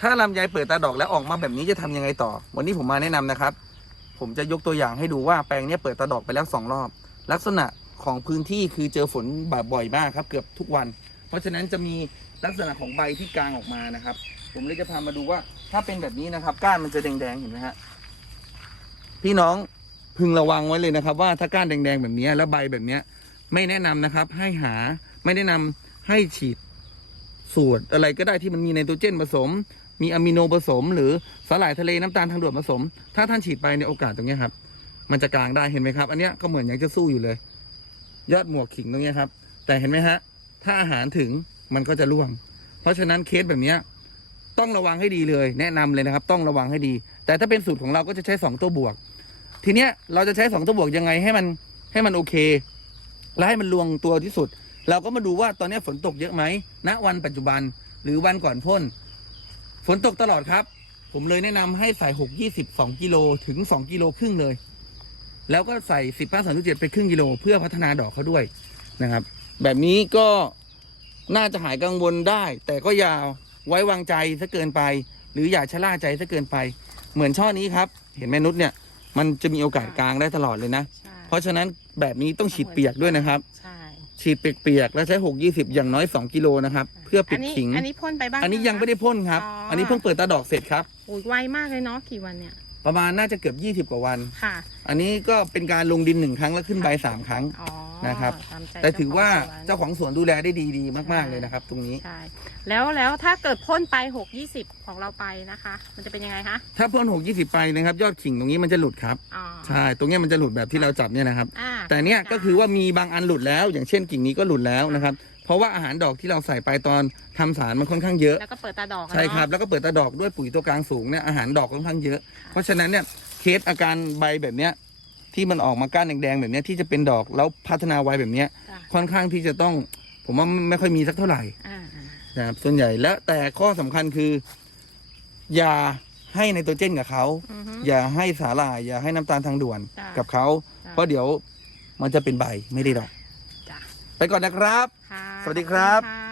ถ้าลำไยเปิดตาดอกแล้วออกมาแบบนี้จะทำยังไงต่อ วันนี้ผมมาแนะนำนะครับ ผมจะยกตัวอย่างให้ดูว่าแปลงนี้เปิดตาดอกไปแล้วสองรอบ ลักษณะของพื้นที่คือเจอฝนบ,บ่อยมากครับเกือบทุกวัน เพราะฉะนั้นจะมีลักษณะของใบที่กลางออกมานะครับ ผมเลยจะพามาดูว่าถ้าเป็นแบบนี้นะครับ ก้านมันจะแดงๆเห็นไหมฮะพี่น้องพึงระวังไว้เลยนะครับ ว่าถ้าก้านแดงๆแบบนี้แล้วใบแบบนี้ไม่แนะนำนะครับ ให้หาไม่แนะนำให้ฉีดสูตรอะไรก็ได้ที่มันมีไนโตรเจนผสม มีอะมิโนผสม หรือสาหร่ายทะเลน้ำตาลทางด่วนผสม ถ้าท่านฉีดไปในโอกาสตรงนี้ครับ มันจะกลางได้เห็นไหมครับ อันเนี้ยก็เหมือนยังจะสู้อยู่เลย ยอดหมวกขิงตรงนี้ครับ แต่เห็นไหมฮะ ถ้าอาหารถึงมันก็จะร่วง เพราะฉะนั้นเคสแบบนี้ต้องระวังให้ดีเลย แนะนำเลยนะครับ ต้องระวังให้ดี แต่ถ้าเป็นสูตรของเราก็จะใช้สองตัวบวก ทีเนี้ยเราจะใช้สองตัวบวกยังไงให้มันให้มันโอเค และให้มันลวงตัวที่สุด เราก็มาดูว่าตอนนี้ฝนตกเยอะไหมณวันปัจจุบันหรือวันก่อนพ่น ฝนตกตลอดครับ ผมเลยแนะนำให้ใส่หกยี่สิบสองกิโลถึงสองกิโลครึ่งเลย แล้วก็ใส่สิบห้าสามเจ็ดไปครึ่งกิโล เพื่อพัฒนาดอกเขาด้วยนะครับ แบบนี้ก็น่าจะหายกังวลได้ แต่ก็อย่าไว้วางใจซะเกินไป หรืออย่าชะล่าใจซะเกินไป เหมือนช่อนี้ครับ เห็นไหมนุชเนี่ย มันจะมีโอกาสกลางได้ตลอดเลยนะใช่เพราะฉะนั้นแบบนี้ต้องฉีดเปียกด้วยนะครับ ใช่ ฉีดเปียกๆแล้วใช้หกยี่สิบอย่างน้อยสองกิโลนะครับ เพื่อปิดนนี้ขิง อันนี้พ่นไปบ้างอันนี้ยังไม่ได้พ่นครับ อ๋ออั อันนี้เพิ่งเปิดตาดอกเสร็จครับอุ้ยไวมากเลยเนาะกี่วันเนี่ยประมาณน่าจะเกือบยี่สิบ20กว่าวัน ค่ะ อันนี้ก็เป็นการลงดินหนึ่งครั้งแล้วขึ้นใบสามครั้ง อ๋อ นะครับ ตามใจแต่ถือว่าเจ้าเจ้าของสวนดูแลได้ดีดีๆมาก ๆเลยนะครับ ตรงนี้ ใช่แล้วแล้วถ้าเกิดพ่นไปหกยี่สิบของเราไปนะคะ มันจะเป็นยังไงคะถ้าพ่นหกยี่สิบไปนะครับ ยอดขิงตรงนี้มันจะหลุดครับอ๋อ ใช่ตรงเนี้ยมันจะหลุดแบบที่เราจับเนี่ยนะครับ อ่าแต่เนี้ยก็คือว่ามีบางอันหลุดแล้ว อย่างเช่นกิ่งนี้ก็หลุดแล้วนะครับ เพราะว่าอาหารดอกที่เราใส่ไปตอนทำสารมันค่อนข้างเยอะ แล้วก็เปิดตาดอกอะใช่ครับ เนาะ แล้วก็เปิดตาดอกด้วยปุ๋ยตัวกลางสูงเนี่ยอาหารดอกค่อนข้างเยอะ เพราะฉะนั้นเนี่ยเคสอาการใบแบบเนี้ย ที่มันออกมาก้านแดงๆแบบเนี้ยที่จะเป็นดอกแล้วพัฒนาไวแบบเนี้ย จ้ะค่อนข้างที่จะต้อง ผมว่าไม่ค่อยมีสักเท่าไหร่อ่าอ่านะครับส่วนใหญ่แล้วแต่ข้อสำคัญคือ อย่าให้ไนโตรเจนกับเขา อือฮึ อย่าให้สาหร่ายอย่าให้น้ำตาลทางด่วนจ้ะกับเขา จ้ะ เพราะเดี๋ยวมันจะเป็นใบไม่ได้ดอก จ้ะไปก่อนนะครับ ค่ะสวัสดีครับ ขอณค่ะ